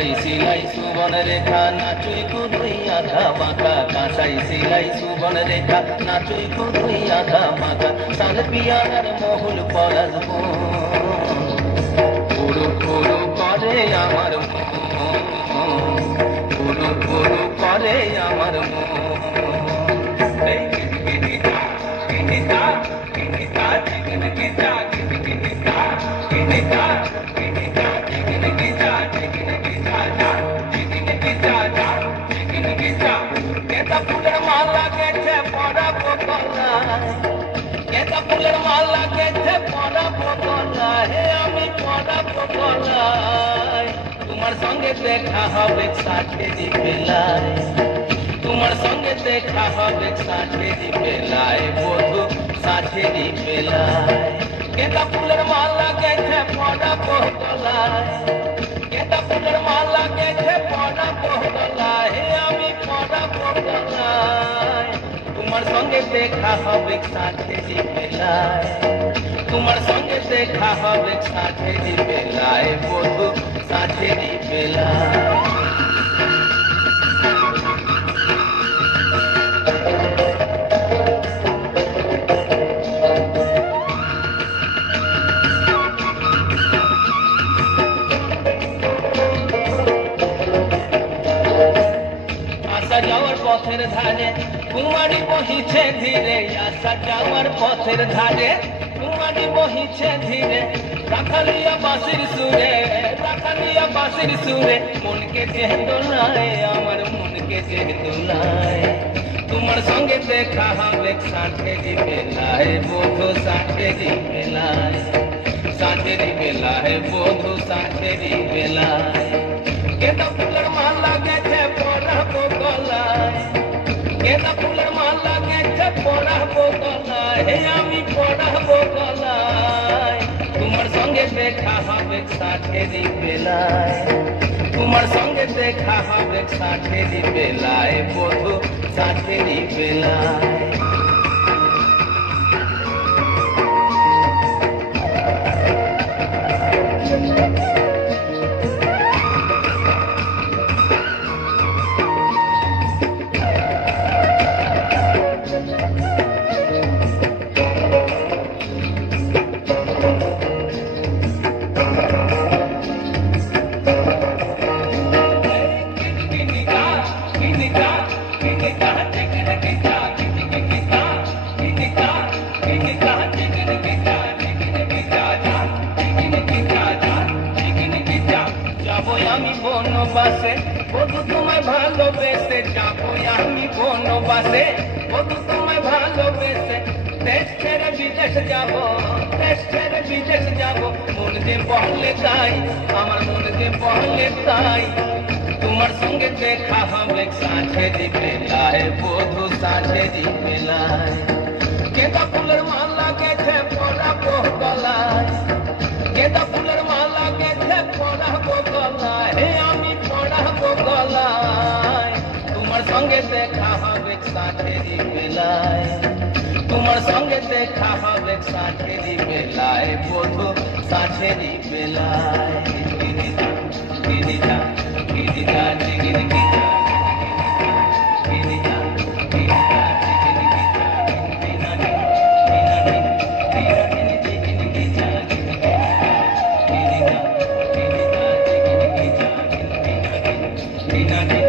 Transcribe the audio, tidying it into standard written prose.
কাঁসাই সিলাই সুবন রেখা নাচুই কুদুই আধা বাঁকা কাঁসাই সিলাই সুবন রেখা নাচুই কুদুই আধা বাঁকা সাল পিয়ার মহুল পলাশ পুরু পুরু করে আমার পুরু পুরু করে আমার ফুলের মালা গেছে পড়াবো গলায় গেঁদা ফুলের মালা গেছে পড়াবো গলায় আমি পড়াবো গলায় তোমার সঙ্গে দেখা হবে সাথেরি বেলায় তোমার সঙ্গে দেখা হবে সাথেরি বেলায় বধু সাথেরি বেলায় গেঁদা ফুলের মালা গেছে পড়াবো গলায় গেঁদা ফুলের মালা গেছে পড়াবো গলায় আমি পড়াবো গলায় তোমার সঙ্গে দেখা হবে সাথেরি বেলায় তোমার সঙ্গে দেখা হবে সাথেরি বেলায় বধু সাথেরি বেলায় যাওয়ার পথের ধারে কুমারী বহিছে ধীরে আসা যাওয়ার পথের ধারে কুমারী বহিছে ধীরে রাখালিয়া বাঁশির সুরে রাখালিয়া বাঁশির সুরে মনকে যে দোলায় আমার মনকে যে দোলায় তোমার সঙ্গে দেখা হবে সাথেরি বেলায় বধু সাথেরি বেলায় সাথেরি বেলায় বধু সাথেরি বেলায় গেঁদা ফুলের মালা গেছে পড়াবো গলায় গেঁদা ফুলের মালা গেছে পড়াবো গলায় আমি পড়াবো গলায় তোমার সঙ্গে দেখা হবে সাথেরি বেলায় তোমার সঙ্গে দেখা হবে সাথেরি বেলায় বধু সাথেরি বেলায় আমি বনবাসে বধু তোমায় ভালোবেসে যাবো আমি বনবাসে বধু তোমায় ভালোবেসে দেশ ছেড়ে বিদেশ যাবো দেশ ছেড়ে বিদেশ যাবো মন যে বহলে তাই আমার মন যে বহলে তাই তোমার সঙ্গে দেখা হবে সাথেরি বেলায় বধু সাথেরি বেলায় গেঁদা ফুলের মালা গেছে পড়াবো গলায় গেঁদা ফুলের মালা গেছে পড়াবো গলায় আমি পড়াবো গলায় তোমার সঙ্গে দেখা হবে সাথেরি বেলায় তোমার সঙ্গে দেখা হবে সাথেরি বেলায় বধু সাথেরি বেলায় Nina